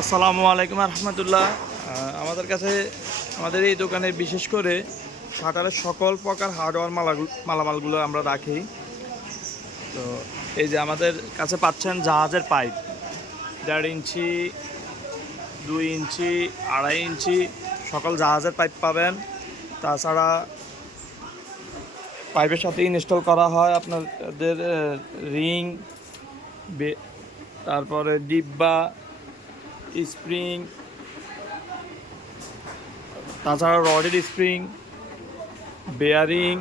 আসসালামু আলাইকুম রহমতুল্লাহ আমাদের কাছে আমাদের এই দোকানে বিশেষ করে শাটারের সকল প্রকার হার্ডওয়ার মালাগুলো মালামালগুলো আমরা রাখি। তো এই যে আমাদের কাছে পাচ্ছেন জাহাজের পাইপ। দেড় ইঞ্চি, দুই ইঞ্চি, আড়াই ইঞ্চি সকল জাহাজের পাইপ পাবেন। তাছাড়া পাইপের সাথে ইনস্টল করা হয় আপনাদের রিং তারপরে ডিব্বা স্প্রিং, তাছাড়া রডের স্প্রিং, বেয়ারিং,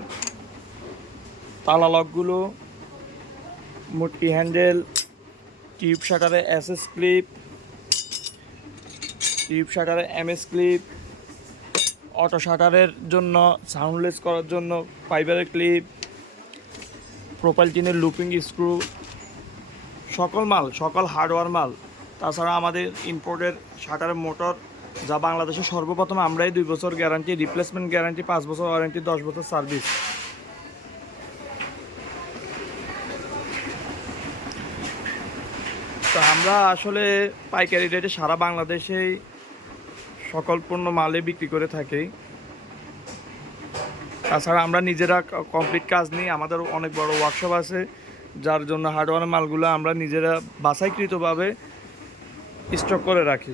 তালা লকগুলো, মুটকি হ্যান্ডেল, টিউব শাটারে এস এস ক্লিপ, টিউব শাটারে এম এস ক্লিপ, অটো শাটারের জন্য, সাউন্ডলেস করার জন্য ফাইবারের ক্লিপ প্রোপাইল টিনের লুপিং স্ক্রু, সকল মাল, সকল হার্ডওয়্যার মাল তাছাড়া আমাদের ইম্পোর্টের শাটারের মোটর যা বাংলাদেশে সর্বপ্রথম আমরাই দুই বছর গ্যারান্টি রিপ্লেসমেন্ট গ্যারান্টি পাঁচ বছর ওয়ারেন্টি দশ বছর সার্ভিস তো আমরা আসলে পাইকারি রেটে সারা বাংলাদেশেই সকল পণ্য মালে বিক্রি করে থাকি। তাছাড়া আমরা নিজেরা কমপ্লিট কাজ নিই, আমাদের অনেক বড় ওয়ার্কশপ আছে, যার জন্য হার্ডওয়্যার মালগুলো আমরা নিজেরা বাছাইকৃতভাবে স্টক করে রাখি।